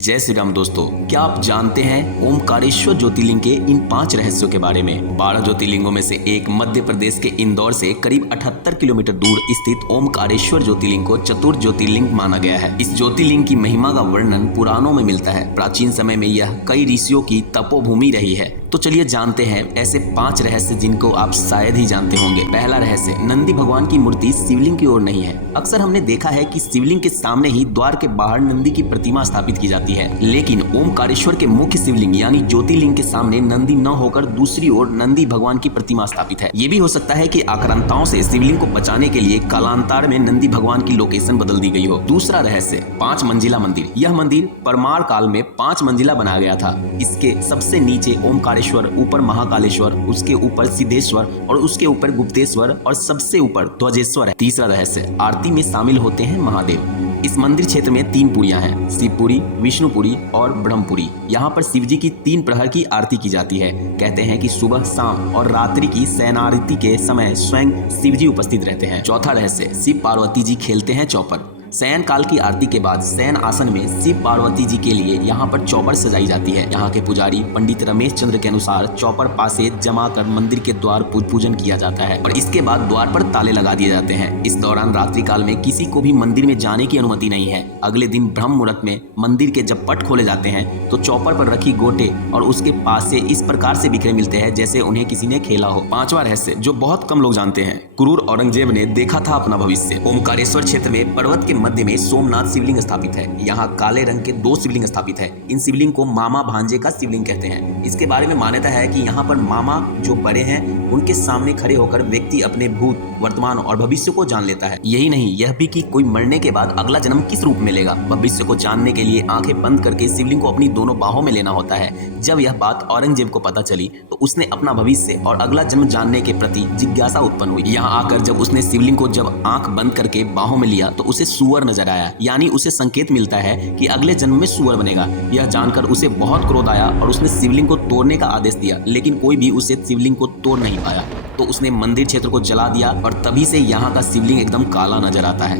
जय श्री राम दोस्तों, क्या आप जानते हैं ओमकारेश्वर ज्योतिर्लिंग के इन 5 रहस्यों के बारे में। 12 ज्योतिर्लिंगों में से एक मध्य प्रदेश के इंदौर से करीब 78 किलोमीटर दूर स्थित ओमकारेश्वर ज्योतिर्लिंग को चतुर्थ ज्योतिर्लिंग माना गया है। इस ज्योतिर्लिंग की महिमा का वर्णन पुराणों में मिलता है। प्राचीन समय में यह कई ऋषियों की तपोभूमि रही है। तो चलिए जानते हैं ऐसे 5 रहस्य जिनको आप शायद ही जानते होंगे। पहला रहस्य, नंदी भगवान की मूर्ति शिवलिंग की ओर नहीं है। अक्सर हमने देखा है कि शिवलिंग के सामने ही द्वार के बाहर नंदी की प्रतिमा स्थापित की जाती है, लेकिन ओमकारेश्वर के मुख्य शिवलिंग यानी ज्योतिर्लिंग के सामने नंदी न होकर दूसरी ओर नंदी भगवान की प्रतिमा स्थापित है। ये भी हो सकता है कि आक्रांताओं से शिवलिंग को बचाने के लिए कालांतर में नंदी भगवान की लोकेशन बदल दी गई हो। दूसरा रहस्य, 5 मंजिला मंदिर। यह मंदिर परमार काल में 5 मंजिला बनाया गया था। इसके सबसे नीचे ओमकारेश्वर, ऊपर महाकालेश्वर, उसके ऊपर सिद्धेश्वर और उसके ऊपर गुप्तेश्वर और सबसे ऊपर ध्वजेश्वर है। तीसरा रहस्य, आरती में शामिल होते हैं महादेव। इस मंदिर क्षेत्र में 3 पुरियां हैं, शिवपुरी, विष्णुपुरी और ब्रह्मपुरी। यहाँ पर शिव जी की 3 प्रहर की आरती की जाती है। कहते हैं कि सुबह, शाम और रात्रि की शयनारती के समय स्वयं शिव जी उपस्थित रहते हैं। चौथा रहस्य, शिव पार्वती जी खेलते हैं चौपर। शयन काल की आरती के बाद शयन आसन में शिव पार्वती जी के लिए यहाँ पर चौपर सजाई जाती है। यहाँ के पुजारी पंडित रमेश चंद्र के अनुसार चौपर पासे जमा कर मंदिर के द्वार पूजन किया जाता है और इसके बाद द्वार पर ताले लगा दिए जाते हैं। इस दौरान रात्रि काल में किसी को भी मंदिर में जाने की अनुमति नहीं है। अगले दिन ब्रह्म मुहूर्त में मंदिर के जब पट खोले जाते हैं तो चौपर पर रखी गोटे और उसके पास से इस प्रकार से बिखरे मिलते हैं जैसे उन्हें किसी ने खेला हो। 5वां रहस्य, जो बहुत कम लोग जानते हैं, क्रूर औरंगजेब ने देखा था अपना भविष्य। ओमकारेश्वर क्षेत्र में पर्वत के मध्य में सोमनाथ शिवलिंग स्थापित है। यहाँ काले रंग के 2 शिवलिंग स्थापित है। इन शिवलिंग को मामा भांजे का शिवलिंग कहते हैं। इसके बारे में मान्यता है कि यहाँ पर मामा जो बड़े हैं उनके सामने खड़े होकर व्यक्ति अपने भूत, वर्तमान और भविष्य को जान लेता है। यही नहीं, यह भी कि कोई मरने के बाद अगला जन्म किस रूप में लेगा। भविष्य को जानने के लिए आंखें बंद करके शिवलिंग को अपनी दोनों बाहों में लेना होता है। जब यह बात औरंगजेब को पता चली तो उसने अपना भविष्य और अगला जन्म जानने के प्रति जिज्ञासा उत्पन्न हुई। यहाँ आकर जब उसने शिवलिंग को जब आंख बंद करके बाहों में लिया तो उसे सुअर नजर आया, यानी उसे संकेत मिलता है कि अगले जन्म में सुअर बनेगा। यह जानकर उसे बहुत क्रोध आया और उसने शिवलिंग को तोड़ने का आदेश दिया, लेकिन कोई भी उसे शिवलिंग को तोड़ नहीं पाया। तो उसने मंदिर क्षेत्र को जला दिया और तभी से यहाँ का शिवलिंग एकदम काला नजर आता है।